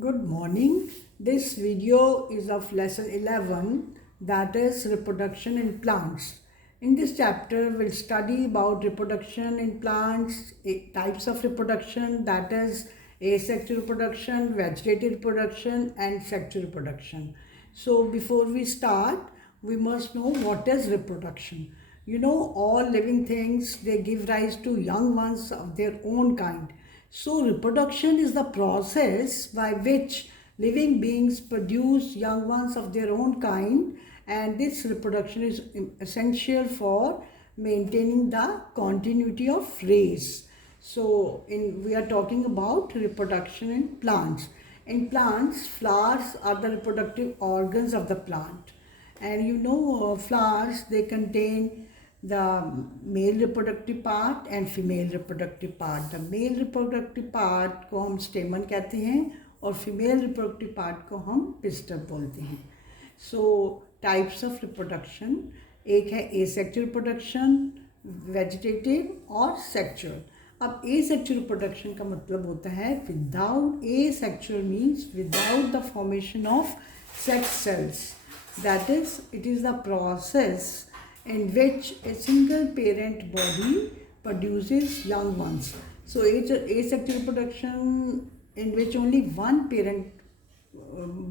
Good morning. This video is of lesson 11, that is reproduction in plants. In this chapter, we'll study about reproduction in plants, types of reproduction, that is asexual reproduction, vegetative reproduction and sexual reproduction. So before we start, we must know what is reproduction. You know, all living things, they give rise to young ones of their own kind. So, reproduction is the process by which living beings produce young ones of their own kind, and this reproduction is essential for maintaining the continuity of race. So, we are talking about reproduction in plants. In plants, flowers are the reproductive organs of the plant, and you know, flowers, they contain the male reproductive part and female reproductive part. The male reproductive part को हम स्टेमन कहते हैं और female reproductive part को हम pistol बोलते हैं. सो types of reproduction, एक है एसेक्सुअल रिप्रोडक्शन, वेजिटेटिव और सेक्सुअल. अब एसेक्सुअल रिप्रोडक्शन का मतलब होता है without, asexual means without the formation of sex cells. That is, it is the process in which a single parent body produces young ones. So asexual reproduction in which only one parent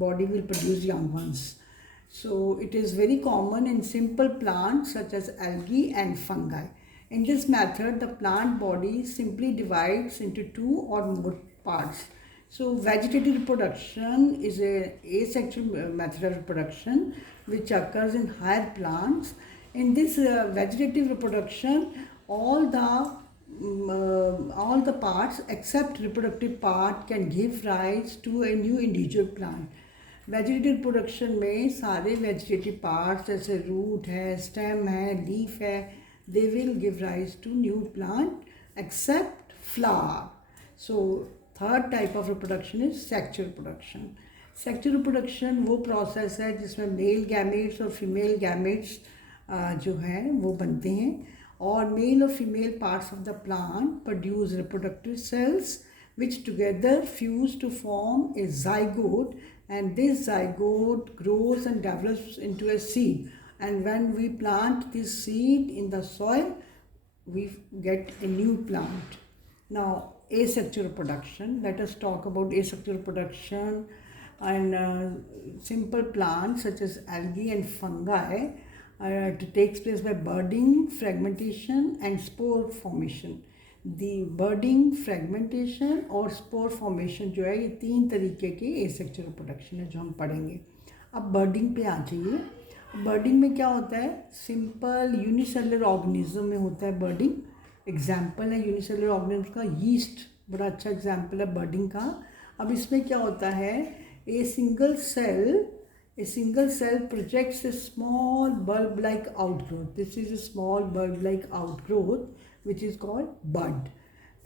body will produce young ones. So it is very common in simple plants such as algae and fungi. In this method, the plant body simply divides into two or more parts. So vegetative reproduction is a asexual method of reproduction which occurs in higher plants. In this vegetative reproduction, all the parts except reproductive part can give rise to a new individual plant. Vegetative production में सारे vegetative parts जैसे root है, stem है, leaf है, they will give rise to new plant except flower. So third type of reproduction is sexual reproduction. Sexual reproduction वो process है जिसमें male gametes और फीमेल गैमेट्स जो हैं वो बनते हैं, और मेल और female parts of the plant produce reproductive cells which together fuse to form a zygote, and this zygote grows and develops into a seed, and when we plant this seed in the soil we get a new plant. Now asexual reproduction, let us talk about asexual reproduction and simple plants such as algae and fungi. It takes place by budding, fragmentation and spore formation. The budding, fragmentation और spore formation जो है, ये तीन तरीके के asexual reproduction है जो हम पढ़ेंगे. अब बर्डिंग पे आ जाइए. बर्डिंग में क्या होता है, सिंपल यूनिसेलुलर ऑर्गेनिज्म में होता है बर्डिंग. एग्जाम्पल है यूनिसेलुलर ऑर्गेनिज्म का यीस्ट, बड़ा अच्छा एग्जाम्पल है बर्डिंग का. अब इसमें क्या होता है, a single cell projects a small bulb-like outgrowth. This is a small bulb-like outgrowth which is called bud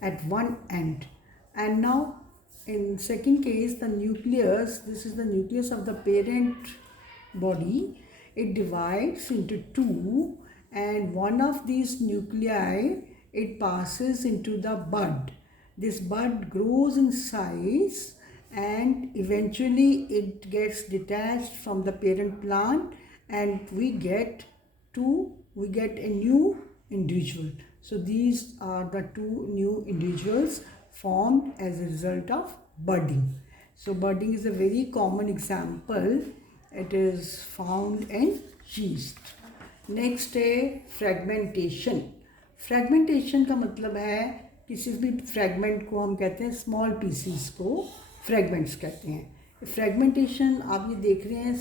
at one end. And now in second case, the nucleus, this is the nucleus of the parent body. It divides into two, and one of these nuclei, it passes into the bud. This bud grows in size and eventually it gets detached from the parent plant, and we get a new individual. So these are the two new individuals formed as a result of budding. So budding is a very common example. It is found in yeast. Next है fragmentation. Fragmentation का मतलब है किसी भी fragment को हम कहते हैं, स्मॉल पीसीस को फ्रेगमेंट्स कहते हैं. फ्रेगमेंटेशन आप ये देख रहे हैं,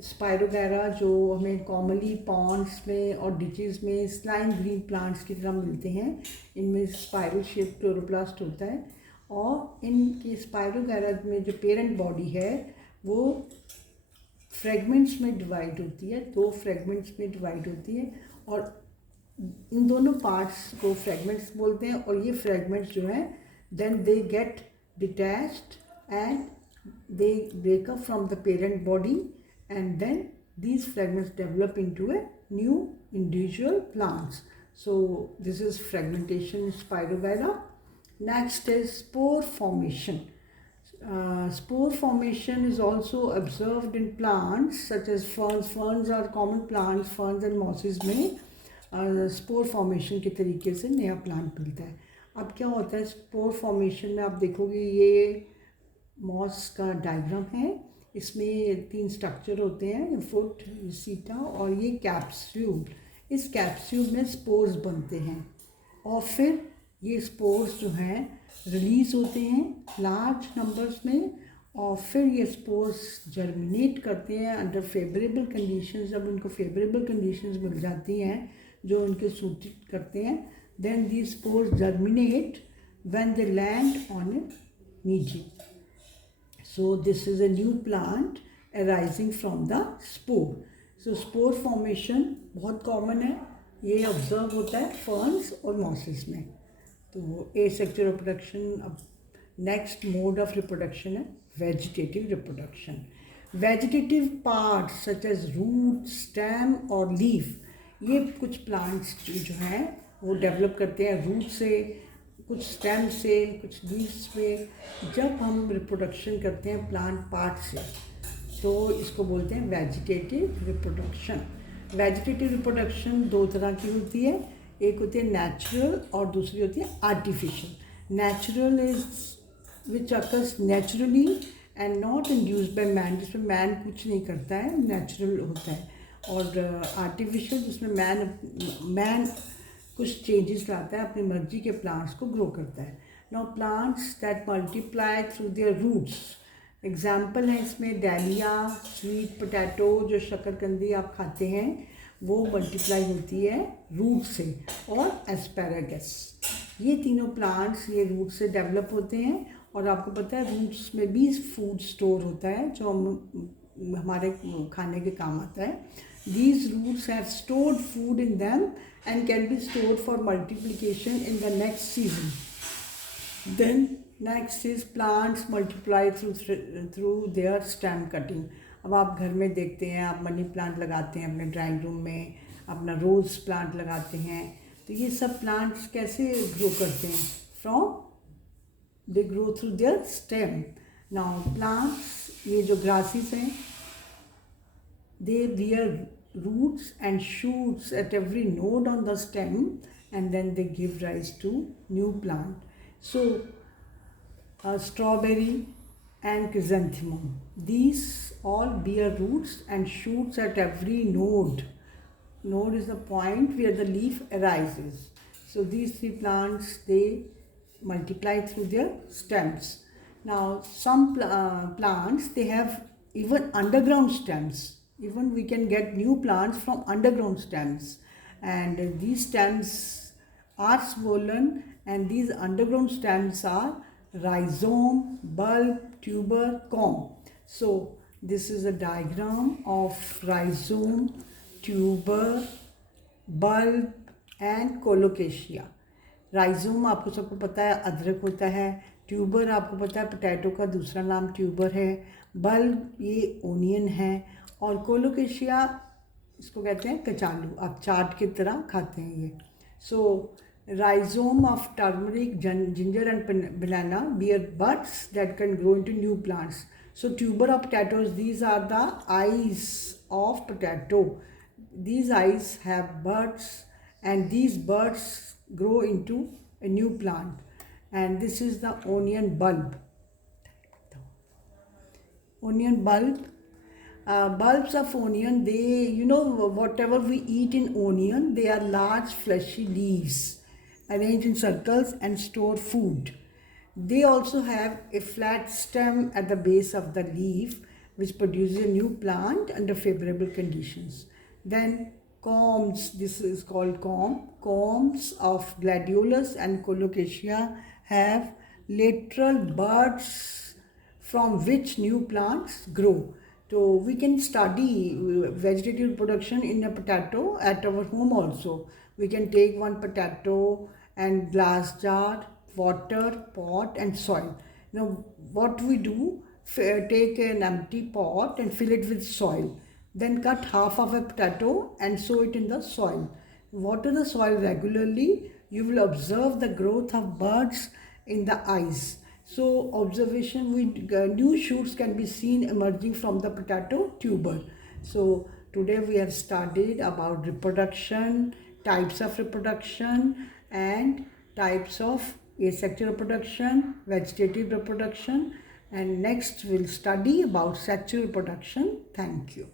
स्पायरोगैरा जो हमें कॉमनली पॉन्ड्स में और डिचेस में स्लाइम ग्रीन प्लांट्स की तरह मिलते हैं. इनमें स्पायरल शेप क्लोरोप्लास्ट होता है, और इनकी स्पायरोगैरा में जो पेरेंट बॉडी है वो फ्रेगमेंट्स में डिवाइड होती है, दो फ्रेगमेंट्स में डिवाइड होती है, और इन दोनों पार्ट्स को फ्रेगमेंट्स बोलते हैं. और ये फ्रेगमेंट्स जो हैं then they get detached and they break up from the parent body, and then these fragments develop into a new individual plants. So this is fragmentation in Spirogyra. Next is spore formation. Spore formation is also observed in plants such as ferns. Ferns are common plants. Ferns and mosses में spore formation के तरीके से नया plant मिलता है. अब क्या होता है स्पोर फॉर्मेशन में, आप देखोगे ये मॉस का डायग्राम है. इसमें 3 स्ट्रक्चर होते हैं, फुट, सीटा और ये कैप्सूल. इस कैप्सूल में स्पोर्स बनते हैं और फिर ये स्पोर्स जो हैं रिलीज़ होते हैं लार्ज नंबर्स में और फिर ये स्पोर्स जर्मिनेट करते हैं अंडर फेवरेबल कंडीशंस. जब उनको फेवरेबल कंडीशंस मिल जाती हैं जो उनके सूट करते हैं, then the spores germinate when they land on a medium. So this is a new plant arising from the spore. So spore formation बहुत common है, ये observe होता है ferns और mosses में. तो asexual reproduction. अब next mode of reproduction है vegetative reproduction. Vegetative parts such as root, stem और leaf, ये कुछ plants जो हैं वो develop करते हैं root से, कुछ स्टेम से, कुछ लीव्स में. जब हम रिप्रोडक्शन करते हैं प्लांट पार्ट से तो इसको बोलते हैं वेजिटेटिव रिप्रोडक्शन. वेजिटेटिव रिप्रोडक्शन 2 तरह की होती है, एक होती है नेचुरल और दूसरी होती है artificial. Natural is which occurs naturally and not induced by man, जिसमें मैन कुछ नहीं करता है, नेचुरल होता है. और आर्टिफिशियल जिसमें मैन कुछ चेंजेस लाता है, अपनी मर्जी के प्लांट्स को ग्रो करता है. Now plants that multiply through their roots, example है इसमें डैलिया, स्वीट पोटैटो जो शकरकंदी आप खाते हैं वो मल्टीप्लाई होती है रूट से, और एस्पैरागस. ये तीनों प्लांट्स ये रूट से डेवलप होते हैं. और आपको पता है रूट्स में भी फूड स्टोर होता है जो हमारे खाने के काम आता है. These roots have stored food in them and can be stored for multiplication in the next season. Then next is plants multiply through their stem cutting. अब आप घर में देखते हैं, आप मनी प्लांट लगाते हैं अपने ड्राइंग रूम में, अपना रोज़ प्लांट लगाते हैं, तो ये सब प्लांट्स कैसे ग्रो करते हैं? They grow through their stem. Now plants ये जो ग्रासेस हैं, they bear roots and shoots at every node on the stem and then they give rise to new plant. So strawberry and chrysanthemum, these all bear roots and shoots at every node. Node is the point where the leaf arises. So these 3 plants, they multiply through their stems. Now some plants, they have even underground stems. Even we can get new plants from underground stems, and these stems are swollen, and these underground stems are rhizome, bulb, tuber, culm. So this is a diagram of rhizome, tuber, bulb and colocasia. Rhizome आपको सबको पता है अदरक होता है, tuber आपको पता है पोटैटो का दूसरा नाम ट्यूबर है, बल्ब ये ओनियन है, और कोलोकेशिया इसको कहते हैं कचालू, आप चाट की तरह खाते हैं ये. So rhizome of turmeric, ginger and banana bear buds that can grow into new plants. So tuber of potatoes, these are the eyes of potato. These eyes have buds and these buds grow into a new plant, and this is the onion bulb. Onion bulb. Bulbs of onion, they, whatever we eat in onion, they are large fleshy leaves arranged in circles and store food. They also have a flat stem at the base of the leaf which produces a new plant under favorable conditions. Then culms, this is called culm. Culms of gladiolus and colocasia have lateral buds from which new plants grow. So we can study vegetative reproduction in a potato at our home also. We can take one potato and glass jar, water, pot and soil. Now what we do, take an empty pot and fill it with soil. Then cut half of a potato and sow it in the soil. Water the soil regularly. You will observe the growth of buds in the eyes. So observation with new shoots can be seen emerging from the potato tuber. So today we have studied about reproduction, types of reproduction, and types of asexual reproduction, vegetative reproduction, and next we'll study about sexual reproduction. Thank you.